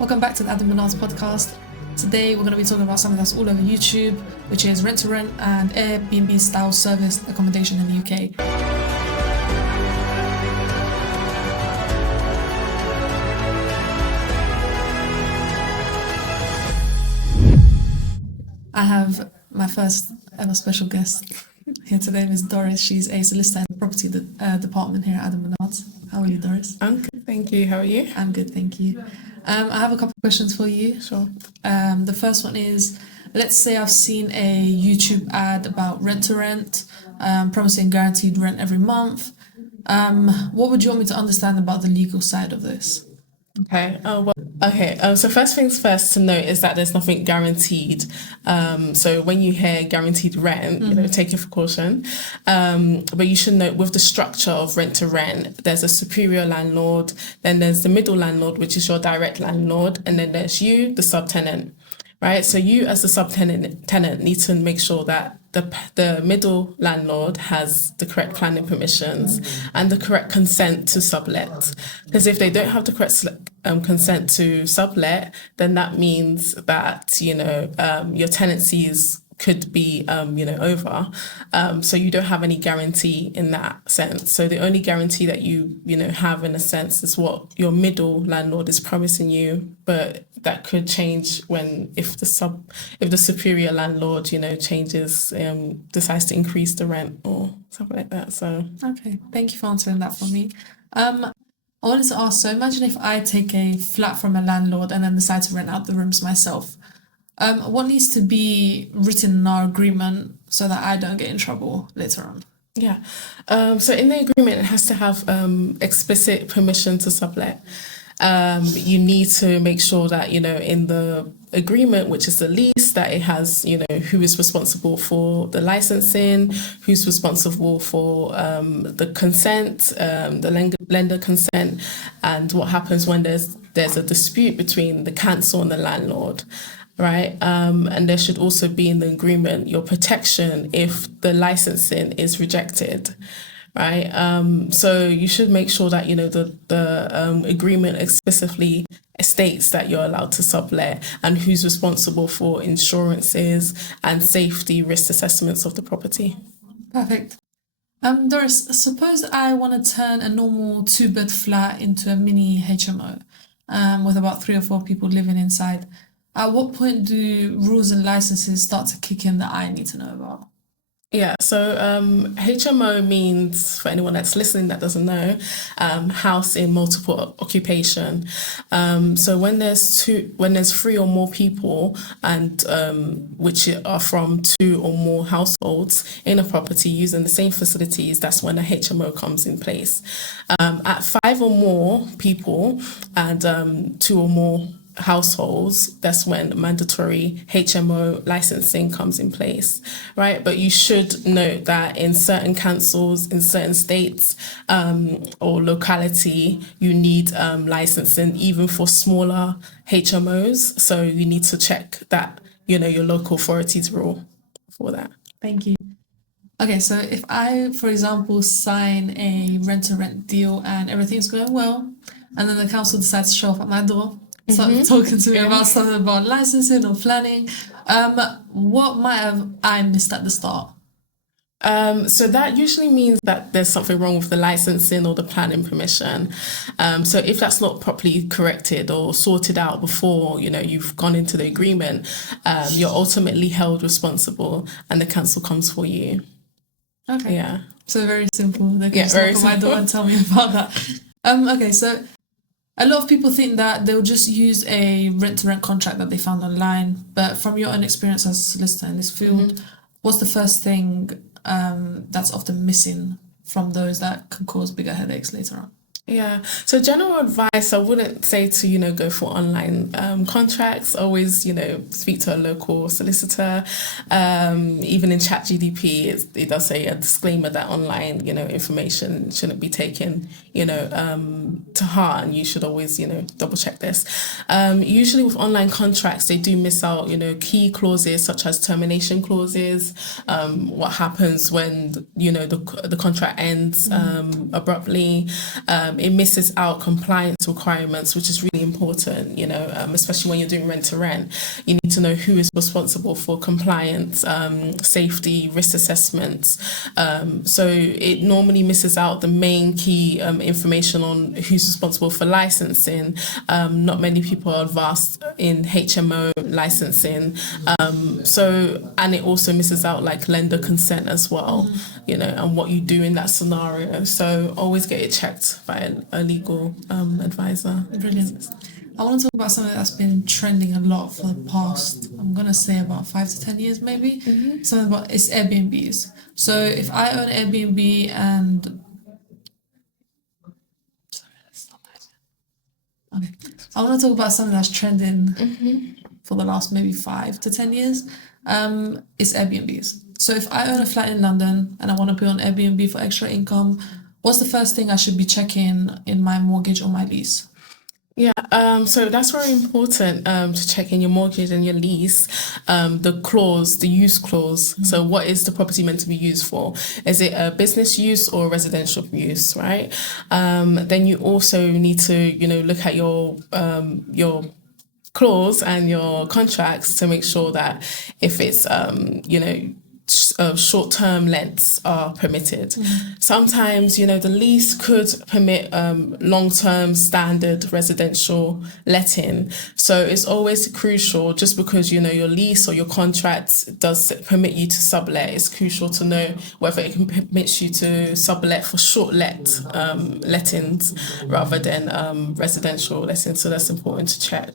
Welcome back to the Adam Bernard's podcast. Today we're going to be talking about something that's all over YouTube, which is rent-to-rent and Airbnb style serviced accommodation in the UK. I have my first ever special guest here today, Ms. Doris. She's a solicitor in the property department here at Adam Bernard's. How are you, Doris? I'm good, thank you. How are you? I'm good, thank you. I have a couple of questions for you. Sure. The first one is, let's say I've seen a YouTube ad about rent-to-rent, promising guaranteed rent every month. What would you want me to understand about the legal side of this? So first things first to note is that there's nothing guaranteed. So when you hear guaranteed rent, take it for caution. But you should note with the structure of rent to rent, there's a superior landlord, then there's the middle landlord, which is your direct landlord, and then there's you, the subtenant. Right, so you as the subtenant need to make sure that the middle landlord has the correct planning permissions and the correct consent to sublet. Because if they don't have the correct consent to sublet, then that means that your tenancies could be over. So you don't have any guarantee in that sense. So the only guarantee that you have in a sense is what your middle landlord is promising you, but that could change if the superior landlord changes, decides to increase the rent or something like that. So okay, thank you for answering that for me. I wanted to ask, so imagine if I take a flat from a landlord and then decide to rent out the rooms myself. What needs to be written in our agreement so that I don't get in trouble later on? Yeah. So in the agreement, it has to have explicit permission to sublet. You need to make sure that, in the agreement, which is the lease, that it has, who is responsible for the licensing, who's responsible for the consent, the lender consent, and what happens when there's a dispute between the council and the landlord. Right, and there should also be in the agreement your protection if the licensing is rejected, right? So you should make sure that the agreement explicitly states that you're allowed to sublet and who's responsible for insurances and safety risk assessments of the property. Perfect. Doris, suppose I want to turn a normal 2-bed flat into a mini HMO, with about 3 or 4 people living inside. At what point do rules and licenses start to kick in that I need to know about? Yeah, so HMO means, for anyone that's listening that doesn't know, house in multiple occupation. So when there's 3 or more people, and which are from 2 or more households in a property using the same facilities, that's when a HMO comes in place. At 5 or more people and 2 or more households, that's when mandatory HMO licensing comes in place, right? But you should note that in certain councils, in certain states or locality, you need licensing even for smaller HMOs. So you need to check that, your local authorities rule for that. Thank you. Okay, so if I, for example, sign a rent-to-rent deal and everything's going well, and then the council decides to show up at my door, start talking to me about something about licensing or planning. What might have I missed at the start? So that usually means that there's something wrong with the licensing or the planning permission. So if that's not properly corrected or sorted out before, you've gone into the agreement, you're ultimately held responsible and the council comes for you. Okay. Yeah. So very simple. They can just knock on my door and tell me about that. Okay, so a lot of people think that they'll just use a rent-to-rent contract that they found online, but from your own experience as a solicitor in this field, what's the first thing that's often missing from those that can cause bigger headaches later on? Yeah. So general advice, I wouldn't say to, go for online contracts. Always, speak to a local solicitor. Even in ChatGDP, it does say a disclaimer that online, information shouldn't be taken, to heart, and you should always, double check this. Usually with online contracts, they do miss out, key clauses such as termination clauses. What happens when, the contract ends abruptly. it misses out compliance requirements, which is really important, especially when you're doing rent to rent. You need to know who is responsible for compliance, safety, risk assessments. So it normally misses out the main key information on who's responsible for licensing. Not many people are advanced in HMO licensing. And it also misses out like lender consent as well, and what you do in that scenario. So always get it checked by a legal advisor. Brilliant. I want to talk about something that's been trending a lot for the past, I'm going to say about 5 to 10 years maybe. Something about it's Airbnbs. So if I own Airbnb and... Sorry, that's not nice. Okay. I want to talk about something that's trending for the last maybe 5 to 10 years. It's Airbnbs. So if I own a flat in London and I want to put on Airbnb for extra income, what's the first thing I should be checking in my mortgage or my lease? Yeah, so that's very important to check in your mortgage and your lease, the use clause. So what is the property meant to be used for? Is it a business use or residential use, right? Then you also need to, look at your clause and your contracts to make sure that if it's, short-term lengths are permitted. Sometimes, the lease could permit long-term standard residential letting. So it's always crucial, just because, your lease or your contract does permit you to sublet, it's crucial to know whether it can permit you to sublet for short lettings rather than residential lettings. So that's important to check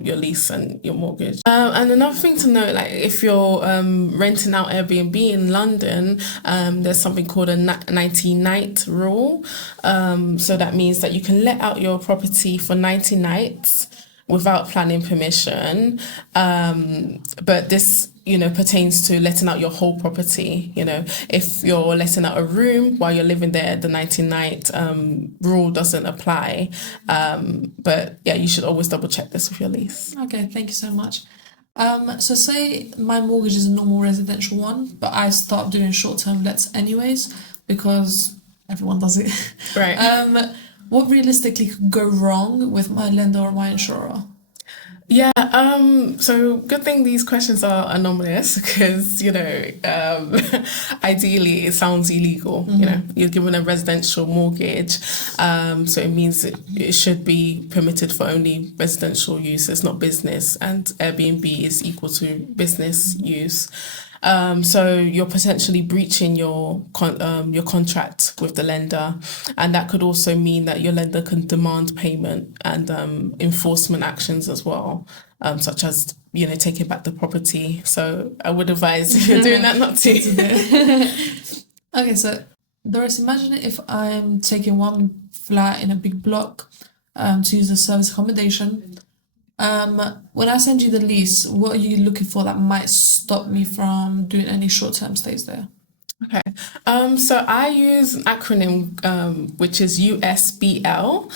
your lease and your mortgage. And another thing to note, like if you're renting out Airbnb in London, there's something called a 90-night rule. So that means that you can let out your property for 90 nights without planning permission. But this, pertains to letting out your whole property. If you're letting out a room while you're living there, the 90-night rule doesn't apply. But yeah, you should always double check this with your lease. Okay, thank you so much. So say my mortgage is a normal residential one, but I start doing short-term lets anyways because everyone does it. Right. What realistically could go wrong with my lender or my insurer? Yeah, so good thing these questions are anonymous because, ideally it sounds illegal. You're given a residential mortgage, so it means it should be permitted for only residential use. It's not business, and Airbnb is equal to business use. So you're potentially breaching your contract with the lender, and that could also mean that your lender can demand payment and enforcement actions as well, such as taking back the property. So I would advise if you're doing that not to. Okay, so Doris, imagine if I'm taking one flat in a big block to use the service accommodation. When I send you the lease, what are you looking for that might stop me from doing any short-term stays there? Okay. So I use an acronym which is USBL.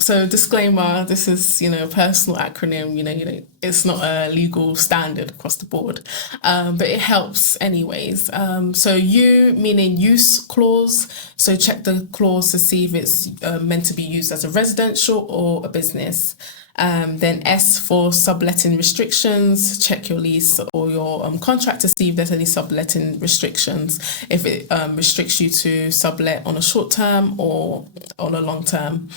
So disclaimer, this is a personal acronym. It's not a legal standard across the board, but it helps anyways. So U meaning use clause. So check the clause to see if it's meant to be used as a residential or a business. Then S for subletting restrictions, check your lease or your contract to see if there's any subletting restrictions, if it restricts you to sublet on a short term or on a long term.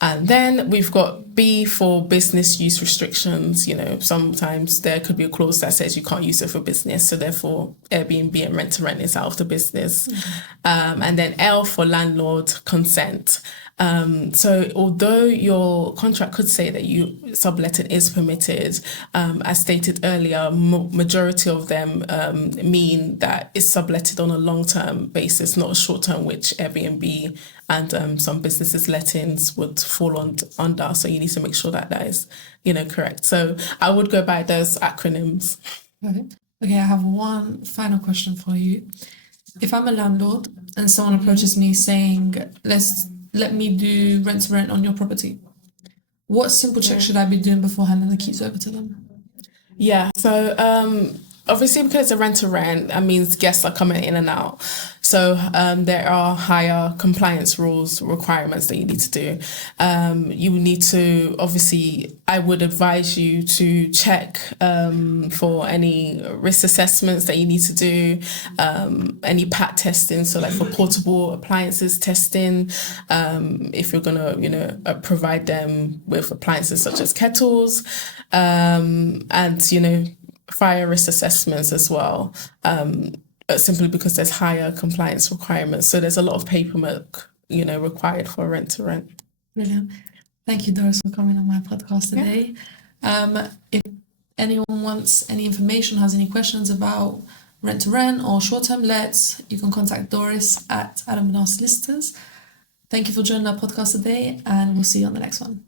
And then we've got B for business use restrictions. Sometimes there could be a clause that says you can't use it for business, so therefore Airbnb and rent to rent is out of the business. And then L for landlord consent. So although your contract could say that subletting is permitted, as stated earlier, majority of them mean that it's subletted on a long-term basis, not a short-term, which Airbnb and some businesses lettings would fall under. So you need to make sure that is, correct. So I would go by those acronyms. Okay, I have one final question for you. If I'm a landlord and someone approaches me saying, let me do rent to rent on your property, what simple check should I be doing before handing the keys over to them? Yeah, so obviously because it's a rent to rent, that means guests are coming in and out. So there are higher compliance rules, requirements that you need to do. You need to, obviously, I would advise you to check for any risk assessments that you need to do, any PAT testing, so like for portable appliances testing, if you're gonna, provide them with appliances such as kettles, and, fire risk assessments as well. Simply because there's higher compliance requirements. So there's a lot of paperwork, required for rent to rent. Brilliant. Thank you, Doris, for coming on my podcast today. If anyone wants any information, has any questions about rent to rent or short-term lets, you can contact Doris at Solicitors. Thank you for joining our podcast today, and we'll see you on the next one.